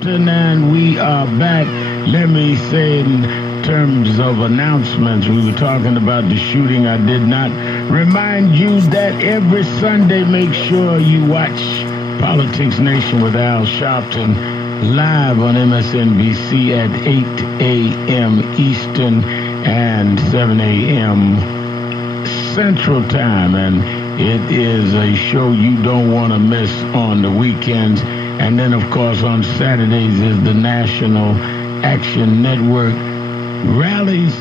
And we are back. Let me say in terms of announcements, we were talking about the shooting. I did not remind you that every Sunday, make sure you watch Politics Nation with Al Sharpton live on MSNBC at 8 a.m. Eastern and 7 a.m. Central Time. And it is a show you don't want to miss on the weekends. And then, of course, on Saturdays is the National Action Network rallies.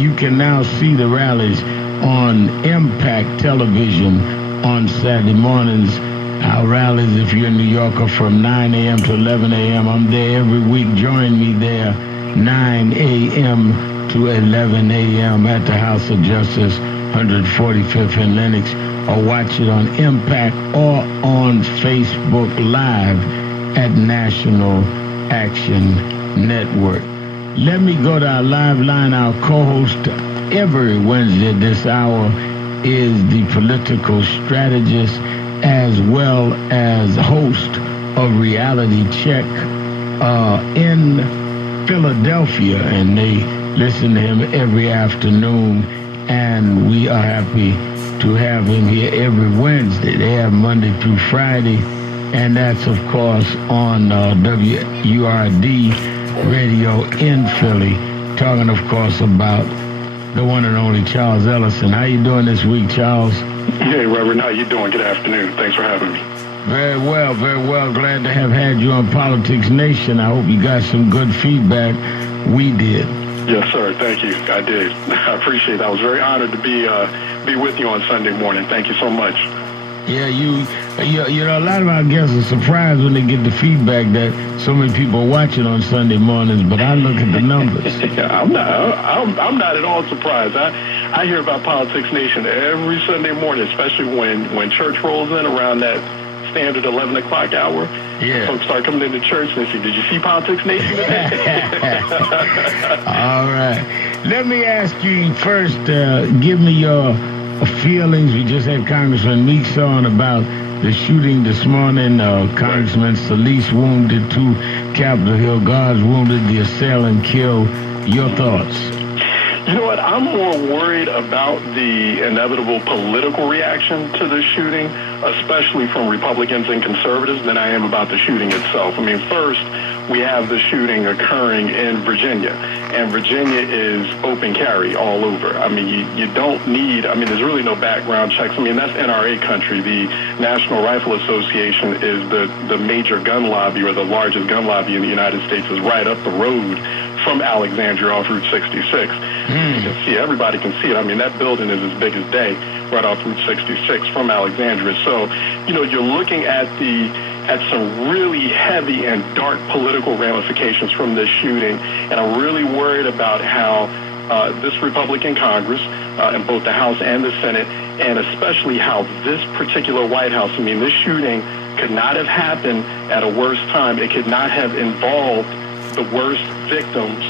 You can now see the rallies on Impact Television on Saturday mornings. Our rallies, if you're in New York, are from 9 a.m. to 11 a.m. I'm there every week. Join me there, 9 a.m. to 11 a.m. at the House of Justice, 145th and Lenox, or watch it on Impact or on Facebook Live at National Action Network. Let me go to our live line. Our co-host every Wednesday at this hour is the political strategist as well as host of Reality Check in Philadelphia, and they listen to him every afternoon, and we are happy to have him here every Wednesday. They have Monday through Friday, and that's, of course, on WURD radio in Philly, talking, of course, about the one and only Charles Ellison. How you doing this week, Charles? Hey, Reverend. How you doing? Good afternoon. Thanks for having me. Very well, very well. Glad to have had you on Politics Nation. I hope you got some good feedback. We did. Yes, sir. Thank you. I did. I appreciate it. I was very honored to be with you on Sunday morning. Thank you so much. Yeah, you know, a lot of our guests are surprised when they get the feedback that so many people are watching on Sunday mornings, but I look at the numbers. Yeah, I'm not at all surprised. I hear about Politics Nation every Sunday morning, especially when church rolls in around that standard 11 o'clock hour. Yeah. Folks start coming into church and they say, "Did you see Politics Nation today?" All right. Let me ask you first, give me your feelings. We just had Congressman Meeks on about the shooting this morning. Congressman Solis wounded, 2 Capitol Hill guards wounded, the assailant killed. Your thoughts? You know what? I'm more worried about the inevitable political reaction to this shooting, especially from Republicans and conservatives, than I am about the shooting itself. I mean, first, we have the shooting occurring in Virginia, and Virginia is open carry all over. I mean, you don't need, I mean, there's really no background checks. I mean, that's NRA country. The National Rifle Association is the major gun lobby, or the largest gun lobby in the United States, is right up the road from Alexandria off Route 66. You can see, everybody can see it. I mean, that building is as big as day right off Route 66 from Alexandria. So, you know, you're looking at some really heavy and dark political ramifications from this shooting, and I'm really worried about how this Republican Congress, in both the House and the Senate, and especially how this particular White House, I mean, this shooting could not have happened at a worse time. It could not have involved the worst victims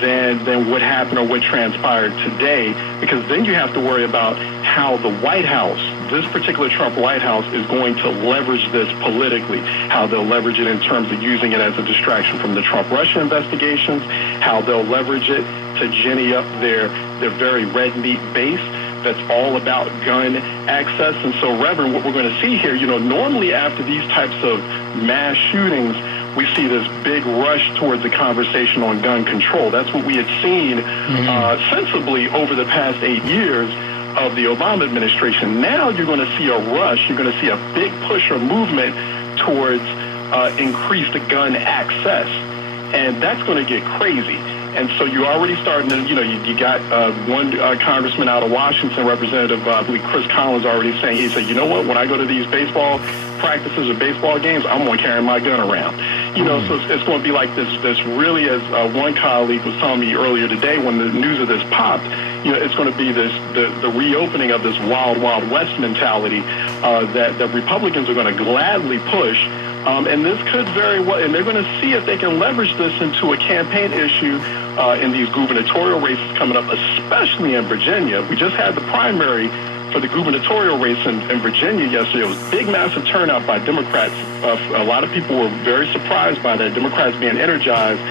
than what happened or what transpired today, because then you have to worry about how the White House, this particular Trump White House, is going to leverage this politically, how they'll leverage it in terms of using it as a distraction from the Trump-Russia investigations, how they'll leverage it to ginny up their very red meat base that's all about gun access. And so, Reverend, what we're going to see here, you know, normally after these types of mass shootings, we see this big rush towards the conversation on gun control. That's what we had seen sensibly over the past 8 years of the Obama administration. Now you're going to see a rush. You're going to see a big push or movement towards increased gun access. And that's going to get crazy. And so you're already starting to, you know, you got one congressman out of Washington, Representative, I believe Chris Collins, already saying, he said, you know what, when I go to these baseball practices or baseball games, I'm going to carry my gun around. You know, so it's going to be like this really, as one colleague was telling me earlier today when the news of this popped, you know, it's going to be this the reopening of this wild, wild west mentality that the Republicans are going to gladly push. And this could very well, and they're going to see if they can leverage this into a campaign issue in these gubernatorial races coming up, especially in Virginia. We just had the primary for the gubernatorial race in Virginia yesterday, it was big, massive turnout by Democrats. A lot of people were very surprised by that, Democrats being energized.